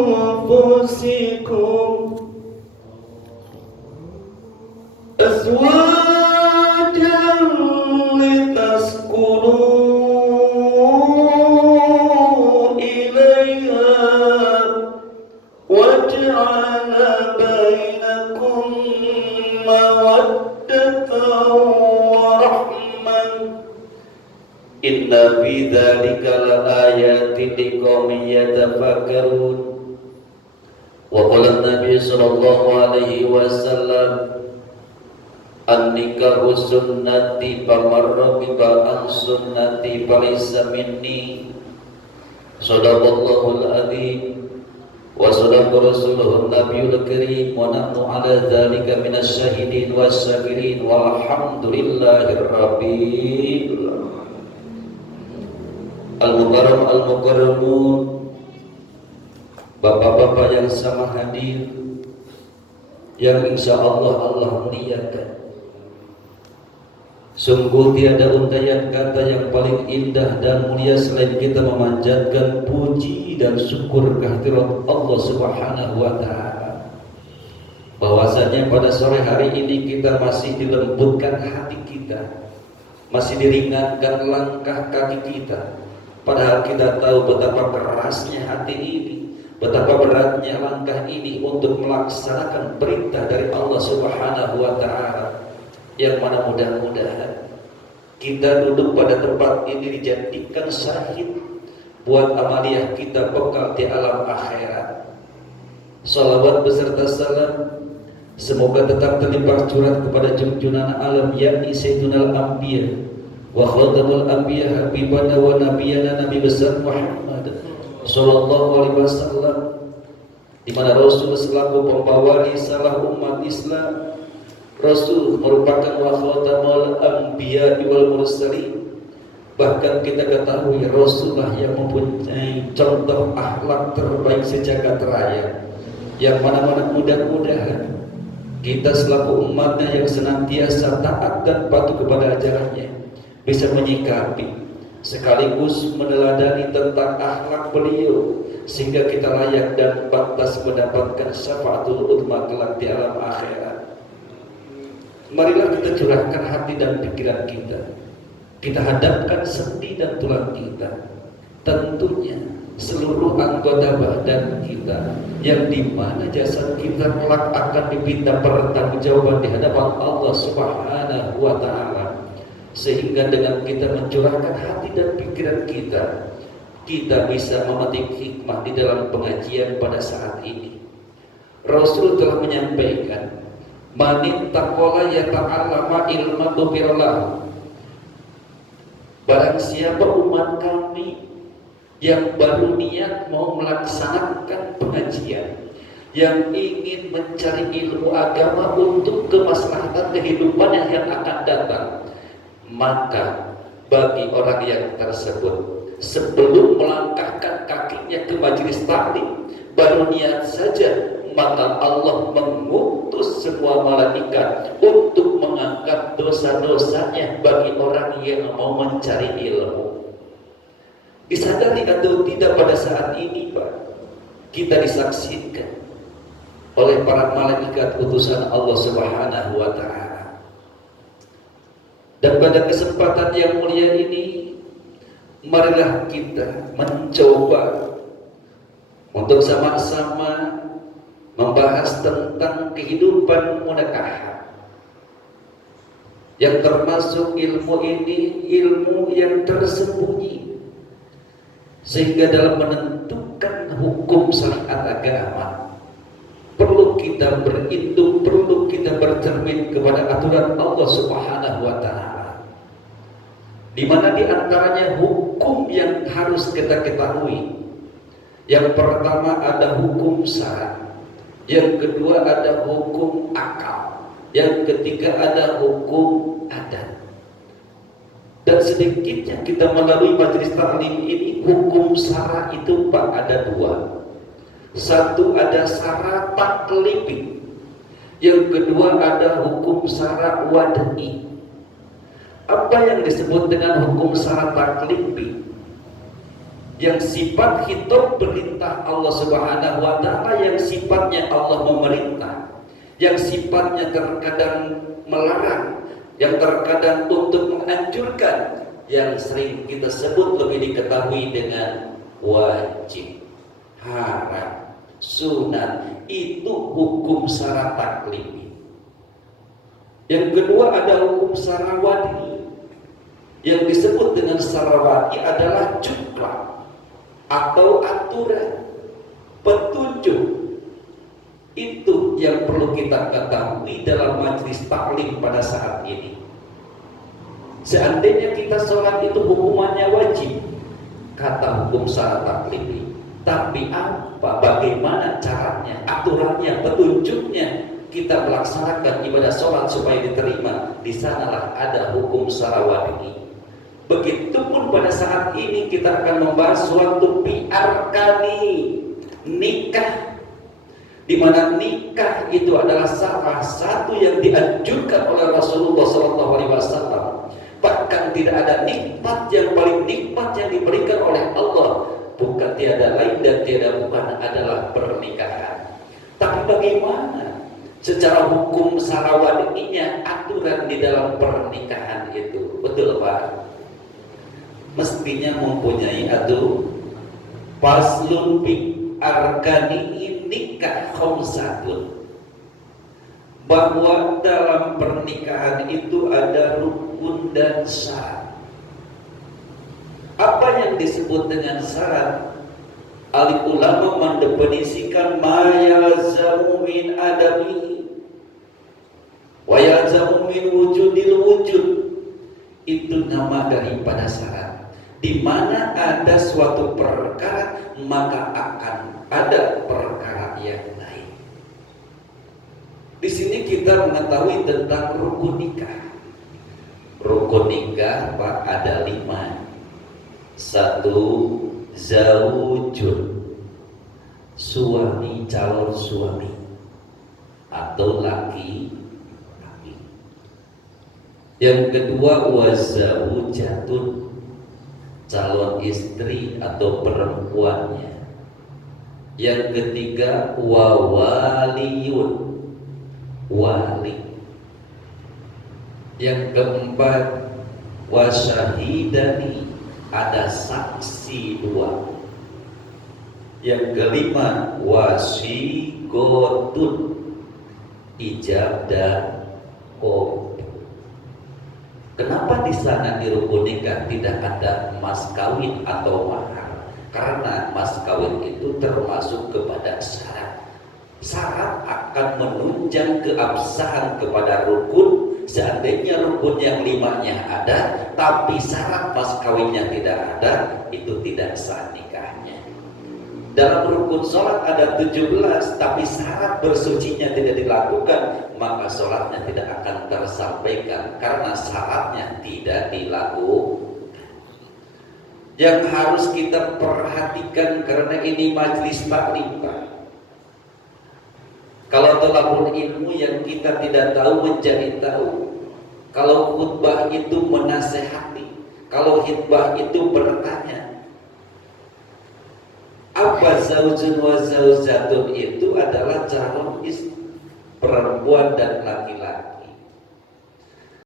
أنفسكم أزواجا لتسكنوا إليها وجعل بينكم مودة ورحمة إن في ذلك لآيات لقوم يتفكرون. وقال النبي صلى الله عليه وسلم an-nikahu sunnati faman ragiba an sunnati falaysa minni. Shadaqallahul adzim wa sadaqa rasuluhun nabiyul karim wa nahnu ala dzalika minasy syahidin wasyakirin walhamdulillahir rabbil al-mukarram al-mukarramun. Bapak-bapak yang sama hadir, yang insya Allah muliakan. Sungguh tiada untayan kata yang paling indah dan mulia selain kita memanjatkan puji dan syukur kehadirat Allah Subhanahu wa Ta'ala. Bahwasanya pada sore hari ini kita masih dilembutkan hati kita, masih diringankan langkah kaki kita. Padahal kita tahu betapa kerasnya hati ini, betapa beratnya langkah ini untuk melaksanakan perintah dari Allah Subhanahu wa Ta'ala, yang mana mudah-mudahan kita duduk pada tempat ini dijadikan syahid buat amaliyah kita bekal di alam akhirat. Salawat beserta salam semoga tetap terlimpah curah kepada junjungan alam yakni Sayyidunal Anbiya wa Khatamul Anbiya habibana wa nabiyana Nabi besar Muhammad sallallahu alaihi wasallam, di mana Rasul selaku pembawa risalah umat Islam. Rasul merupakan wa khatamul anbiya wal mursalin. Bahkan kita ketahui Rasulullah yang mempunyai contoh akhlak terbaik sejagat raya, yang mana-mana mudah-mudahan kita selaku umatnya yang senantiasa taat dan patuh kepada ajarannya bisa menyikapi sekaligus meneladani tentang akhlak beliau, sehingga kita layak dan pantas mendapatkan syafaatul uzma kelak di alam akhirat. Marilah kita curahkan hati dan pikiran kita, kita hadapkan sendi dan tulang kita, tentunya seluruh anggota badan kita, yang dimana jasad kita kelak akan diminta pertanggungjawaban di hadapan Allah Subhanahu wa Ta'ala. Sehingga dengan kita mencurahkan hati dan pikiran kita, kita bisa memetik hikmah di dalam pengajian pada saat ini. Rasul telah menyampaikan, man taqala yata'allama ilma ghufirallah. Barang siapa umat kami yang baru niat mau melaksanakan pengajian, yang ingin mencari ilmu agama untuk kemaslahatan kehidupan yang akan datang, maka bagi orang yang tersebut sebelum melangkahkan kakinya ke majelis taklim, baru niat saja, maka Allah mengutus semua malaikat untuk mengangkat dosa-dosanya bagi orang yang mau mencari ilmu. Disadari atau tidak pada saat ini, Pak, kita disaksikan oleh para malaikat utusan Allah Subhanahu wa Ta'ala. Dan pada kesempatan yang mulia ini, marilah kita mencoba untuk sama-sama membahas tentang kehidupan munakaha, yang termasuk ilmu ini ilmu yang tersembunyi, sehingga dalam menentukan hukum syariat agama perlu kita berinduk, perlu kita bercermin kepada aturan Allah Subhanahu wa Ta'ala, di mana di antaranya hukum yang harus kita ketahui. Yang pertama ada hukum syara, yang kedua ada hukum akal, yang ketiga ada hukum adat. Dan sedikitnya kita melalui majelis taklim ini, hukum syara itu, Pak, ada dua. Satu ada syara taklifi, yang kedua ada hukum syara wad'i. Apa yang disebut dengan hukum syara taklifi? yang sifat hidup perintah Allah Subhanahu wa taala, yang sifatnya Allah memerintah, yang sifatnya terkadang melarang, yang terkadang untuk menganjurkan, yang sering kita sebut lebih diketahui dengan wajib, haram, sunat, itu hukum syara taklifi. Yang kedua ada hukum syara wadi. Yang disebut dengan syara wadi adalah jukla atau aturan, petunjuk. Itu yang perlu kita ketahui dalam majelis taklim pada saat ini. Seandainya kita sholat itu hukumannya wajib, kata hukum syara taklifi, tapi apa, bagaimana caranya, aturannya, petunjuknya kita melaksanakan ibadah sholat supaya diterima, di sanalah ada hukum syara wadi. Begitupun pada saat ini kita akan membahas suatu pi'arkani nikah, di mana nikah itu adalah salah satu yang dianjurkan oleh Rasulullah SAW. Bahkan tidak ada nikmat yang paling nikmat yang diberikan oleh Allah, bukan tiada lain dan tiada bukan adalah pernikahan. Tapi bagaimana secara hukum syara wadinya aturan di dalam pernikahan itu? Betul Pak? Mestinya mempunyai faslun bi arkani nikah khamsatun, bahwa dalam pernikahan itu ada rukun dan syarat. Apa yang disebut dengan syarat? Ahli ulama mendefinisikan ma yalzamu min adami wa yalzamu min wujudil wujud. Itu nama daripada syarat. Di mana ada suatu perkara, maka akan ada perkara yang lain. Di sini kita mengetahui tentang rukun nikah. Rukun nikah Pak ada 5. 1, zaujun, suami, calon suami atau laki. Yang kedua wazaujatun, calon istri atau perempuannya. Yang ketiga wawaliyun, wali. Yang keempat wasyahidani, ada saksi 2. Yang kelima wasigotun, ijab dan qabul. Kenapa di sana di rukun nikah tidak ada mas kawin atau mahar? Karena mas kawin itu termasuk kepada syarat. Syarat akan menunjang keabsahan kepada rukun. Seandainya rukun yang 5-nya ada, tapi syarat mas kawinnya tidak ada, itu tidak sah nikahnya. Dalam rukun sholat ada 17, tapi syarat bersucinya tidak dilakukan, maka sholatnya tidak akan tersampaikan karena syaratnya tidak dilakukan. Yang harus kita perhatikan, karena ini majelis taklim Pak. Kalau thalabul ilmu yang kita tidak tahu menjadi tahu. Kalau khutbah itu menasehati, kalau khutbah itu bertanya. Apa zaujun wa zaujatun itu adalah calon istri, perempuan dan laki